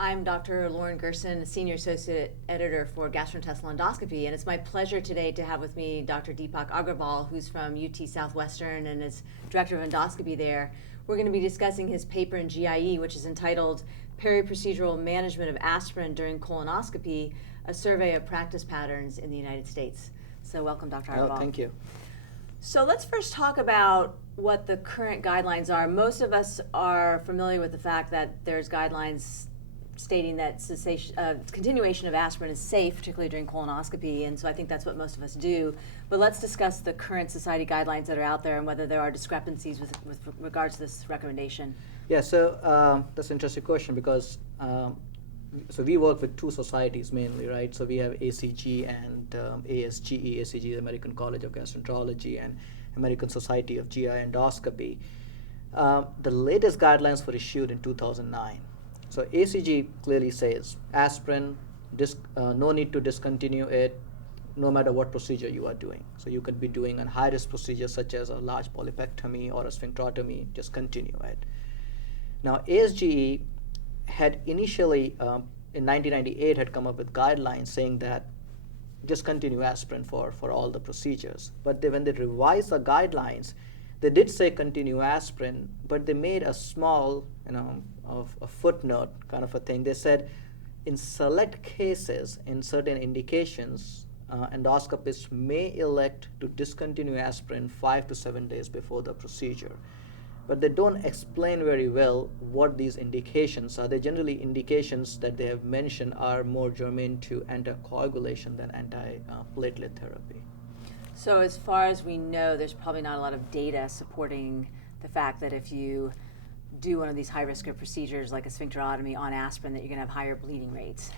I'm Dr. Lauren Gerson, Senior Associate Editor for Gastrointestinal Endoscopy, and it's my pleasure today to have with me Dr. Deepak Agarwal, who's from UT Southwestern and is Director of Endoscopy there. We're going to be discussing his paper in GIE, which is entitled Periprocedural Management of Aspirin During Colonoscopy, a Survey of Practice Patterns in the United States. So welcome, Dr. Agarwal. Oh, thank you. So let's first talk about what the current guidelines are. Most of us are familiar with the fact that there's guidelines stating that continuation of aspirin is safe, particularly during colonoscopy, and so I think that's what most of us do. But let's discuss the current society guidelines that are out there and whether there are discrepancies with regards to this recommendation. Yeah, so that's an interesting question because so we work with two societies mainly, right? So we have ACG and ASGE. ACG is American College of Gastroenterology, and American Society of GI Endoscopy. The latest guidelines were issued in 2009. So ACG clearly says aspirin, no need to discontinue it no matter what procedure you are doing. So you could be doing a high-risk procedure such as a large polypectomy or a sphincterotomy, just continue it. Now ASGE had initially, in 1998, had come up with guidelines saying that discontinue aspirin for all the procedures. But when they revised the guidelines, they did say continue aspirin, but they made a small, a footnote kind of a thing. They said, in select cases, in certain indications, endoscopists may elect to discontinue aspirin 5 to 7 days before the procedure. But they don't explain very well what these indications are. They're generally indications that they have mentioned are more germane to anticoagulation than antiplatelet therapy. So as far as we know, there's probably not a lot of data supporting the fact that if you do one of these high-risk procedures like a sphincterotomy on aspirin, that you're going to have higher bleeding rates.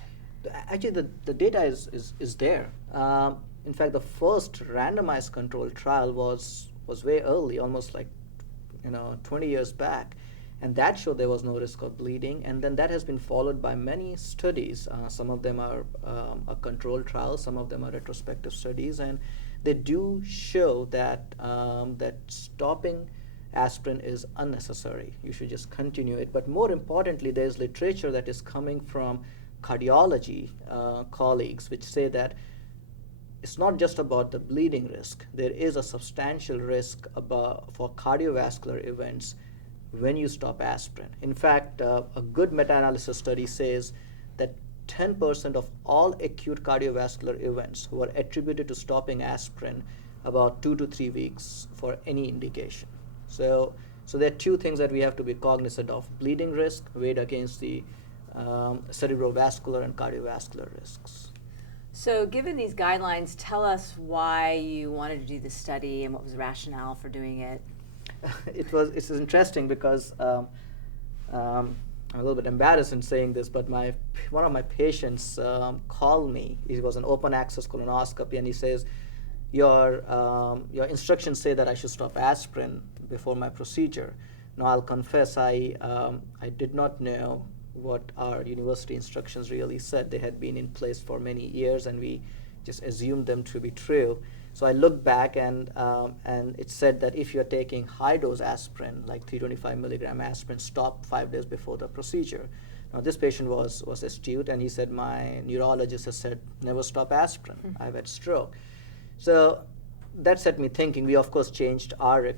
Actually, the data is there. In fact, the first randomized controlled trial was way early, almost like 20 years back, and that showed there was no risk of bleeding. And then that has been followed by many studies. Some of them are a controlled trial, some of them are retrospective studies, and they do show that that stopping aspirin is unnecessary. You should just continue it. But more importantly, there's literature that is coming from cardiology colleagues which say that it's not just about the bleeding risk. There is a substantial risk for cardiovascular events when you stop aspirin. In fact, a good meta-analysis study says that 10% of all acute cardiovascular events were attributed to stopping aspirin about 2 to 3 weeks for any indication. So there are two things that we have to be cognizant of: bleeding risk weighed against the cerebrovascular and cardiovascular risks. So given these guidelines, tell us why you wanted to do this study and what was the rationale for doing it. It's interesting because I'm a little bit embarrassed in saying this, but one of my patients called me. It was an open access colonoscopy, and he says, your instructions say that I should stop aspirin before my procedure. Now I'll confess, I did not know what our university instructions really said. They had been in place for many years, and we just assumed them to be true. So I looked back, and it said that if you're taking high-dose aspirin, like 325 milligram aspirin, stop 5 days before the procedure. Now this patient was astute, and he said, my neurologist has said, never stop aspirin. Mm-hmm. I've had stroke. So that set me thinking. We, of course, changed our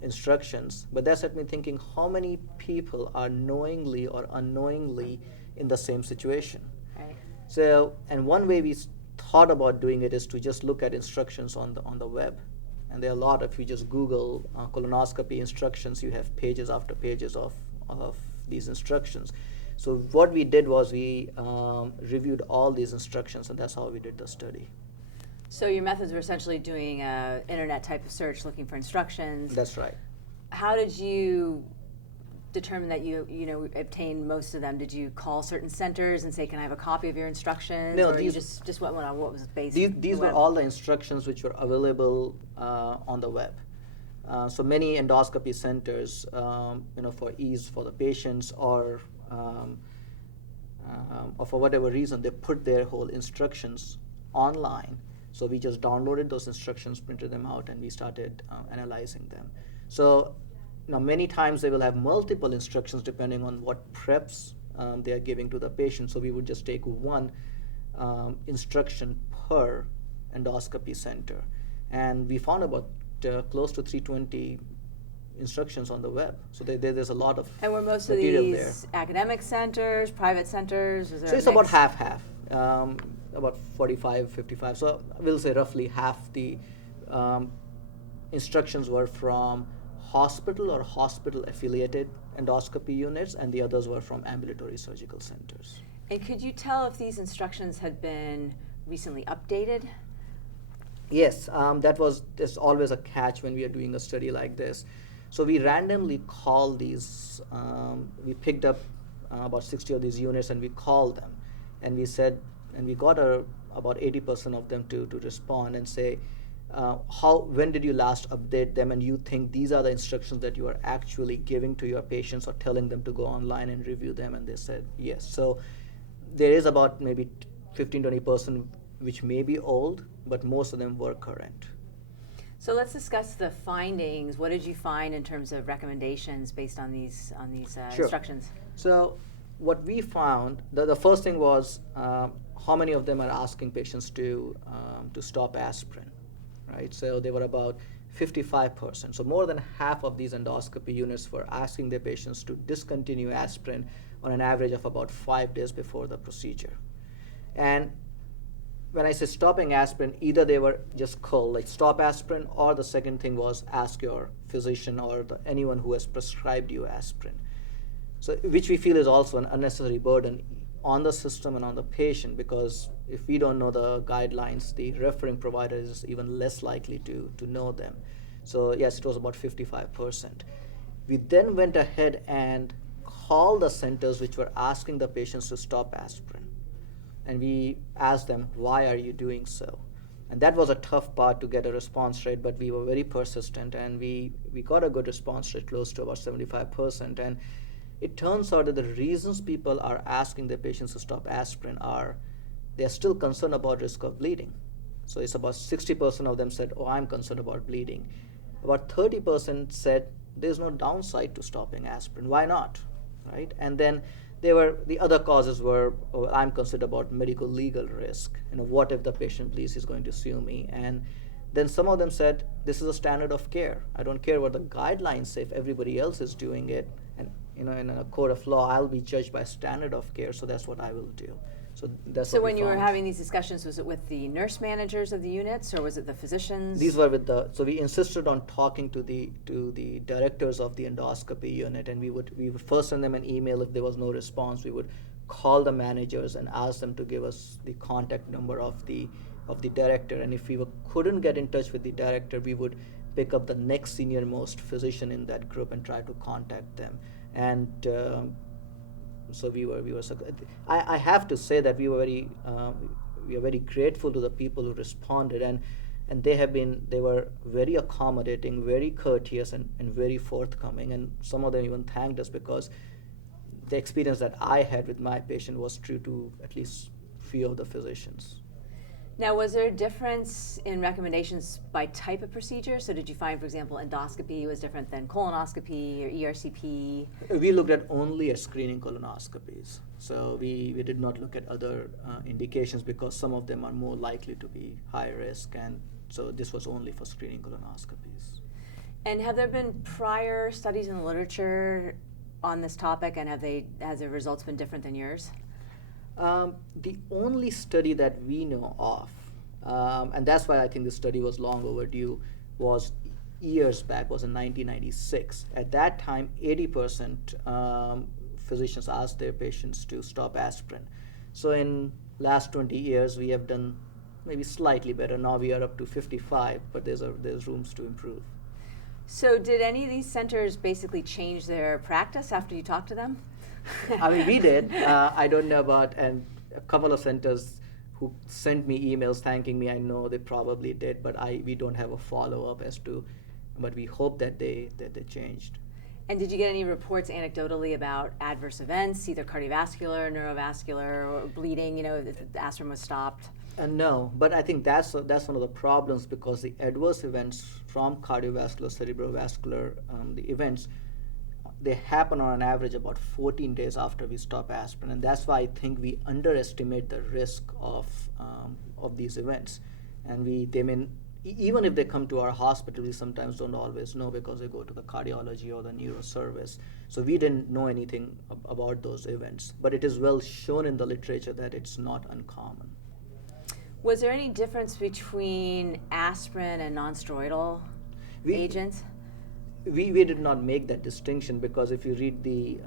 instructions, but that set me thinking, how many people are knowingly or unknowingly in the same situation? Right. So, and one way we thought about doing it is to just look at instructions on the web. And there are a lot. If you just Google colonoscopy instructions, you have pages after pages of these instructions. So what we did was we reviewed all these instructions, and that's how we did the study. So your methods were essentially doing an internet type of search, looking for instructions. That's right. How did you determine that you obtained most of them? Did you call certain centers and say, can I have a copy of your instructions? No, or you just went on what was based These were all the instructions which were available on the web. So many endoscopy centers, for ease for the patients, or for whatever reason, they put their whole instructions online. So we just downloaded those instructions, printed them out, and we started analyzing them. So now many times they will have multiple instructions depending on what preps they are giving to the patient. So we would just take one instruction per endoscopy center. And we found about close to 320 instructions on the web. So there's a lot of And were most of material these there. academic centers, private centers? Is there So a it's about mix? half-half, about 45, 55. So we'll say roughly half the instructions were from hospital or hospital-affiliated endoscopy units, and the others were from ambulatory surgical centers. And could you tell if these instructions had been recently updated? Yes, there's always a catch when we are doing a study like this. So we randomly call these, we picked up about 60 of these units and we called them. And we said, and we got about 80% of them to respond and say, when did you last update them, and you think these are the instructions that you are actually giving to your patients or telling them to go online and review them, and they said yes. So there is about maybe 15-20% which may be old, but most of them were current. So let's discuss the findings. What did you find in terms of recommendations based on these Sure. instructions? So what we found, the first thing was how many of them are asking patients to stop aspirin, right? So they were about 55%. So more than half of these endoscopy units were asking their patients to discontinue aspirin on an average of about 5 days before the procedure. And when I say stopping aspirin, either they were just called like stop aspirin, or the second thing was ask your physician or anyone who has prescribed you aspirin. So which we feel is also an unnecessary burden on the system and on the patient, because if we don't know the guidelines, the referring provider is even less likely to know them. So yes, it was about 55%. We then went ahead and called the centers which were asking the patients to stop aspirin. And we asked them, why are you doing so? And that was a tough part to get a response rate, but we were very persistent, and we got a good response rate, close to about 75%. And it turns out that the reasons people are asking their patients to stop aspirin are they're still concerned about risk of bleeding. So it's about 60% of them said, oh, I'm concerned about bleeding. About 30% said there's no downside to stopping aspirin. Why not? Right? And then the other causes were, oh, I'm concerned about medical legal risk. What if the patient bleeds, he's going to sue me? And then some of them said, this is a standard of care. I don't care what the guidelines say if everybody else is doing it. And in a court of law, I'll be judged by standard of care, so that's what I will do. So when you were having these discussions, was it with the nurse managers of the units, or was it the physicians? These were so we insisted on talking to the directors of the endoscopy unit, and we would first send them an email. If there was no response, we would call the managers and ask them to give us the contact number of the director. And if we couldn't get in touch with the director, we would pick up the next senior most physician in that group and try to contact them. And so we were. I have to say that we are very grateful to the people who responded, and they were very accommodating, very courteous, and very forthcoming. And some of them even thanked us because the experience that I had with my patient was true to at least few of the physicians. Now, was there a difference in recommendations by type of procedure? So did you find, for example, endoscopy was different than colonoscopy or ERCP? We looked at only at screening colonoscopies. So we did not look at other indications because some of them are more likely to be high risk, and so this was only for screening colonoscopies. And have there been prior studies in the literature on this topic, and has the results been different than yours? The only study that we know of, and that's why I think the study was long overdue, was years back, was in 1996. At that time, 80% physicians asked their patients to stop aspirin. So in last 20 years, we have done maybe slightly better. Now we are up to 55, but there's rooms to improve. So did any of these centers basically change their practice after you talked to them? I mean, we did. I don't know about, and a couple of centers who sent me emails thanking me, I know they probably did, but we don't have a follow-up as to, but we hope that they changed. And did you get any reports anecdotally about adverse events, either cardiovascular, neurovascular, or bleeding, if the aspirin was stopped? No, but I think that's one of the problems, because the adverse events from cardiovascular, cerebrovascular, the events, they happen on an average about 14 days after we stop aspirin, and that's why I think we underestimate the risk of these events. And even if they come to our hospital, we sometimes don't always know because they go to the cardiology or the neuro service. So we didn't know anything about those events, but it is well shown in the literature that it's not uncommon. Was there any difference between aspirin and nonsteroidal agents? We did not make that distinction because if you read the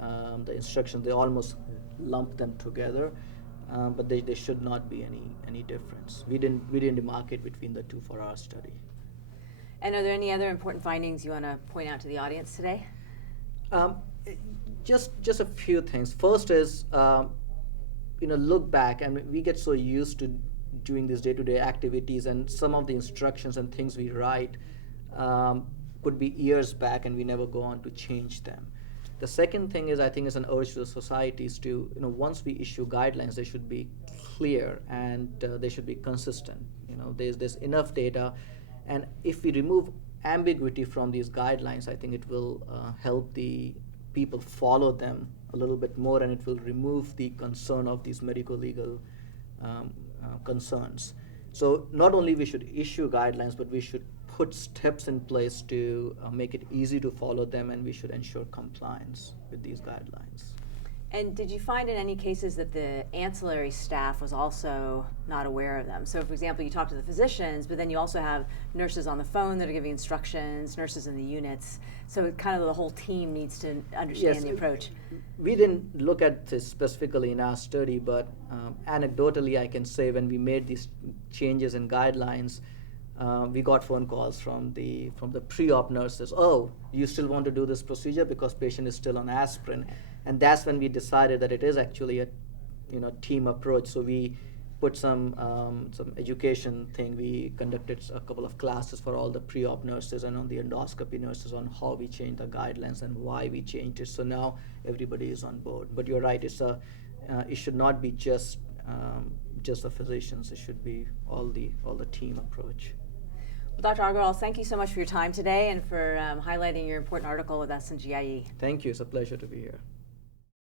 instructions, they almost lump them together, but they should not be any difference. We didn't demarcate between the two for our study. And are there any other important findings you want to point out to the audience today? Just a few things. First is look back, and we get so used to doing these day-to-day activities, and some of the instructions and things we write could be years back, and we never go on to change them. The second thing is, I think, is an urge to the societies to, once we issue guidelines, they should be clear and they should be consistent. There's enough data, and if we remove ambiguity from these guidelines, I think it will help the people follow them a little bit more, and it will remove the concern of these medico-legal concerns. So not only we should issue guidelines, but we should put steps in place to make it easy to follow them, and we should ensure compliance with these guidelines. And did you find in any cases that the ancillary staff was also not aware of them? So for example, you talk to the physicians, but then you also have nurses on the phone that are giving instructions, nurses in the units. So kind of the whole team needs to understand the approach. We didn't look at this specifically in our study, but anecdotally I can say when we made these changes in guidelines, we got phone calls from the pre-op nurses. Oh, you still want to do this procedure because patient is still on aspirin, and that's when we decided that it is actually a team approach. So we put some education thing. We conducted a couple of classes for all the pre-op nurses and on the endoscopy nurses on how we changed the guidelines and why we changed it. So now everybody is on board. But you're right. It should not be just the physicians. It should be all the team approach. Well, Dr. Agarwal, thank you so much for your time today and for highlighting your important article with us in GIE. Thank you. It's a pleasure to be here.